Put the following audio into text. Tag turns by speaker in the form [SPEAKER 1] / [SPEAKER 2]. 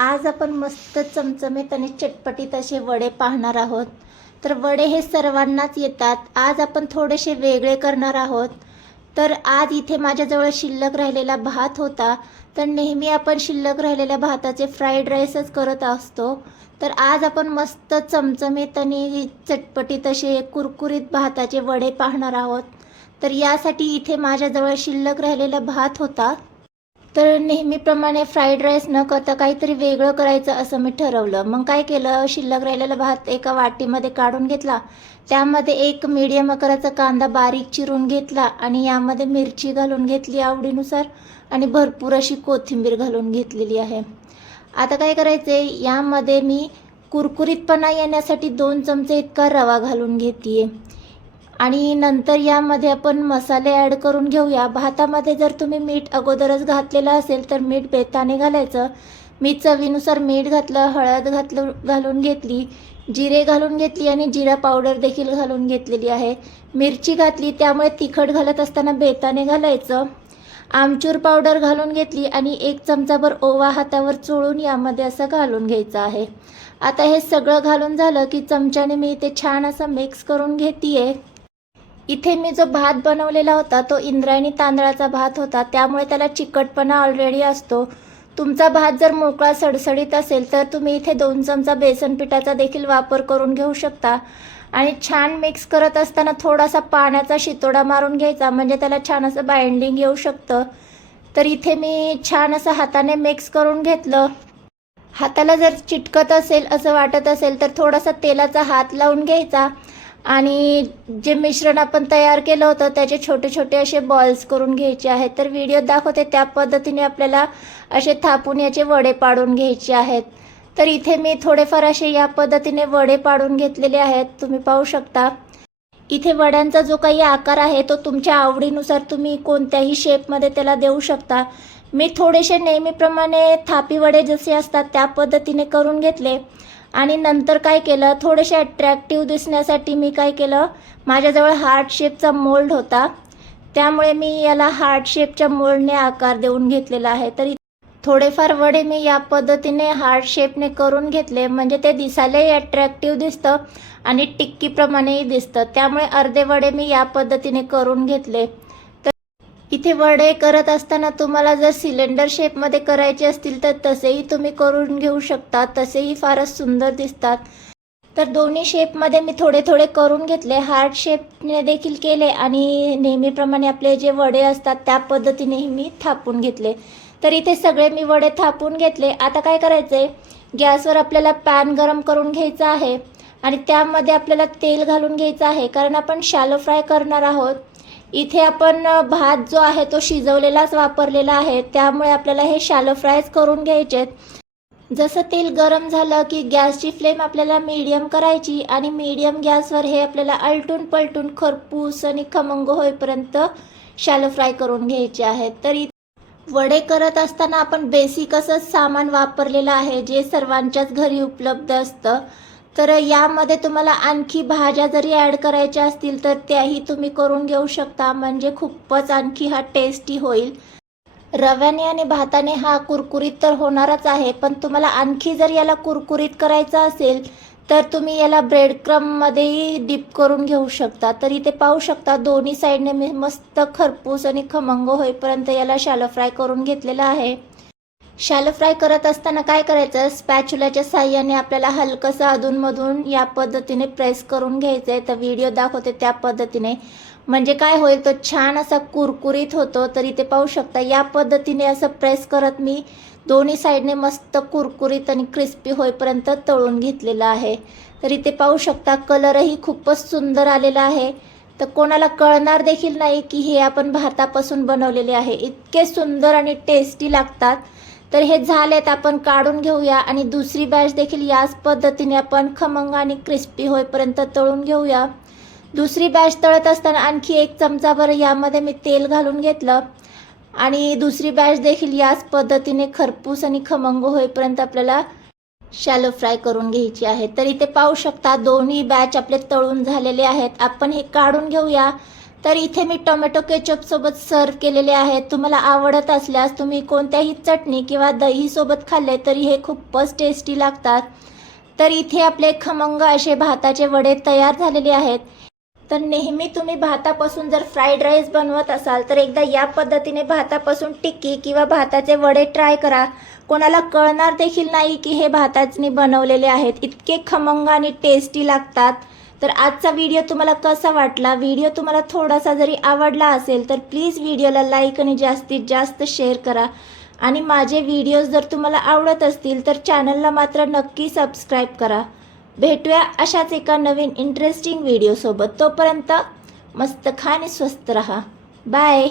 [SPEAKER 1] आज आपण मस्त चमचमीत आणि चटपटीत असे वडे पाहणार आहोत. तर वडे हे सर्वांनाच येतात. आज आपण थोडेसे वेगळे करणार आहोत. तर आज इथे माझ्याजवळ शिल्लक राहिलेला भात होता. तर नेहमी आपण शिल्लक राहिलेल्या भाताचे फ्राईड राईसच करत असतो. तर आज आपण मस्त चमचमीत आणि चटपटीत असे कुरकुरीत भाताचे वडे पाहणार आहोत. तर यासाठी इथे माझ्याजवळ शिल्लक राहिलेला भात होता. तर नेहमीप्रमाणे फ्राईड राईस न करता काहीतरी वेगळं करायचं असं मी ठरवलं. मग काय केलं? शिल्लक राहिलेला भात एका वाटीमध्ये काढून घेतला. त्यामध्ये एक मीडियम आकाराचा कांदा बारीक चिरून घेतला आणि यामध्ये मिरची घालून घेतली आवडीनुसार आणि भरपूर अशी कोथिंबीर घालून घेतलेली आहे. आता काय करायचं आहे यामध्ये मी कुरकुरीतपणा येण्यासाठी दोन चमचे इतका रवा घालून घेते आणि नंतर यामध्ये आपण मसाले ॲड करून घेऊया. भातामध्ये जर तुम्ही मीठ अगोदरच घातलेलं असेल तर मीठ बेताने घालायचं. मी चवीनुसार मीठ घातलं हळद घातलं घालून घेतली जिरे घालून घेतली आणि जिरा पावडर देखील घालून घेतलेली आहे. मिरची घातली त्यामुळे तिखट घालत असताना बेताने घालायचं. आमचूर पावडर घालून घेतली आणि एक चमचाभर ओवा हातावर चोळून यामध्ये असं घालून घ्यायचं आहे. आता हे सगळं घालून झालं की चमच्याने मी इथे छान असं मिक्स करून घेते इथे मी जो भात बनवलेला होता तो इंद्रायणी तांदळाचा भात होता. त्यामुळे त्याला चिकटपणा ऑलरेडी असतो. तुमचा भात जर मोकळा सडसडीत असेल तर तुम्ही इथे दोन चमचा बेसन पिठाचा देखील वापर करून घेऊ शकता. आणि छान मिक्स करत असताना थोडासा पाण्याचा शितोडा मारून घ्यायचा म्हणजे त्याला छान असं बाइंडिंग येऊ शकतं. तर इथे मी छान असं हाताने मिक्स करून घेतलं. हाताला जर चिटकत असेल असं वाटत असेल तर थोडासा तेलाचा हात लावून घ्यायचा. आणि जे मिश्रण आपण तयार केलं होतं त्याचे छोटे छोटे असे बॉल्स करून घ्यायचे आहेत. तर व्हिडिओ दाखवते त्या पद्धतीने आपल्याला असे थापून याचे वडे पाडून घ्यायचे आहेत. तर इथे मी थोडेफार असे या पद्धतीने वडे पाडून घेतलेले आहेत. तुम्ही पाहू शकता. इथे वड्यांचा जो काही आकार आहे तो तुमच्या आवडीनुसार तुम्ही कोणत्याही शेपमध्ये त्याला देऊ शकता. मी थोडेसे नेहमीप्रमाणे थापी वडे जसे असतात त्या पद्धतीने करून घेतले. आणि नंतर काय केलं थोडेसे अट्रॅक्टिव्ह दिसण्यासाठी मी काय केलं माझ्याजवळ हार्ट शेपचा मोल्ड होता. त्यामुळे मी याला हार्ट शेपच्या मोल्डने आकार देऊन घेतलेला आहे. तरी थोडेफार वडे मी या पद्धतीने हार्ट शेपने करून घेतले. म्हणजे ते दिसायलाही अट्रॅक्टिव्ह दिसतं आणि टिक्कीप्रमाणेही दिसतं. त्यामुळे अर्धे वडे मी या पद्धतीने करून घेतले. इथे वडे करत असताना तुम्हाला जर सिलेंडर शेपमध्ये करायचे असतील तर तसेही तुम्ही करून घेऊ शकता तसेही फारच सुंदर दिसतात. तर दोन्ही शेपमध्ये मी थोडे थोडे करून घेतले हार्ट शेपने देखील केले आणि नेहमीप्रमाणे आपले जे वडे असतात त्या पद्धतीनेही मी थापून घेतले. तर इथे सगळे मी वडे थापून घेतले. आता काय करायचं आहे गॅसवर आपल्याला पॅन गरम करून घ्यायचा आहे आणि त्यामध्ये आपल्याला तेल घालून घ्यायचं आहे कारण आपण शॅलो फ्राय करणार आहोत. इथे आपण भात जो आहे तो शिजवलेलाच वापरलेला आहे. त्यामुळे आपल्याला हे शॅलो फ्रायच करून घ्यायचे जसं तेल गरम झालं की गॅसची फ्लेम आपल्याला मीडियम करायची आणि मीडियम गॅसवर हे आपल्याला आलटून पलटून खरपूस आणि खमंग होईपर्यंत शॅलो फ्राय करून घ्यायचे आहेत. तर वडे करत असताना आपण बेसिक असंच सामान वापरलेलं आहे जे सर्वांच्याच घरी उपलब्ध असतं. तर यामध्ये तुम्हाला आणखी भाज्या जरी ॲड करायच्या असतील तर त्याही तुम्ही करून घेऊ शकता. म्हणजे खूपच आणखी हा टेस्टी होईल. रव्याने आणि भाताने हा कुरकुरीत तर होणारच आहे पण तुम्हाला आणखी जर याला कुरकुरीत करायचं असेल तर तुम्ही याला ब्रेड क्रममध्येही डिप करून घेऊ शकता. तर इथे पाहू शकता दोन्ही साईडने मी मस्त खरपूस आणि खमंग होईपर्यंत याला शॅलो फ्राय करून घेतलेला आहे. शॅलो फ्राय करत असताना काय करायचं? स्पॅच्युलाच्या साह्याने आपल्याला हलकंसं अधूनमधून या पद्धतीने प्रेस करून घ्यायचं आहे तर व्हिडिओ दाखवते त्या पद्धतीने. म्हणजे काय होईल? तो छान असा कुरकुरीत होतो. तर इथे पाहू शकता या पद्धतीने असं प्रेस करत मी दोन्ही साईडने मस्त कुरकुरीत आणि क्रिस्पी होईपर्यंत तळून घेतलेलं आहे. तर इथे पाहू शकता कलरही खूपच सुंदर आलेला आहे. तर कोणाला कळणार देखील नाही की हे आपण भातापासून बनवलेले आहे. इतके सुंदर आणि टेस्टी लागतात. तर हे झालेत आपण काढून घेऊया आणि दुसरी बॅच देखील याच पद्धतीने आपण खमंग आणि क्रिस्पी होईपर्यंत तळून घेऊया. दुसरी बॅच तळत असताना आणखी एक चमचाभर यामध्ये मी तेल घालून घेतलं. आणि दुसरी बॅच देखील याच पद्धतीने खरपूस आणि खमंग होईपर्यंत आपल्याला शॅलो फ्राय करून घ्यायची आहे. तर इथे पाहू शकता दोन्ही बॅच आपले तळून झालेले आहेत. आपण हे काढून घेऊया. तर इथे मी टोमॅटो केचपसोबत सर्व केलेले आहेत. तुम्हाला आवडत असल्यास तुम्ही कोणत्याही चटणी किंवा दहीसोबत खाल्ले तरी हे खूपच टेस्टी लागतात. तर इथे आपले खमंग असे भाताचे वडे तयार झालेले आहेत. तर नेहमी तुम्ही भातापासून जर फ्राईड राईस बनवत असाल तर एकदा या पद्धतीने भातापासून टिक्की किंवा भाताचे वडे ट्राय करा. कोणाला कळणार देखील नाही की हे भाताचनी बनवलेले आहेत. इतके खमंग आणि टेस्टी लागतात. तर आजचा व्हिडिओ तुम्हाला कसा वाटला? व्हिडिओ तुम्हाला थोडासा जरी आवडला असेल तर प्लीज व्हिडिओला लाईक आणि जास्तीत जास्त शेअर करा. आणि माझे व्हिडिओज जर तुम्हाला आवडत असतील तर चॅनलला मात्र नक्की सबस्क्राईब करा. भेटूया अशाच एका नवीन इंटरेस्टिंग व्हिडिओसोबत तोपर्यंत मस्त खा आणि स्वस्त रहा. बाय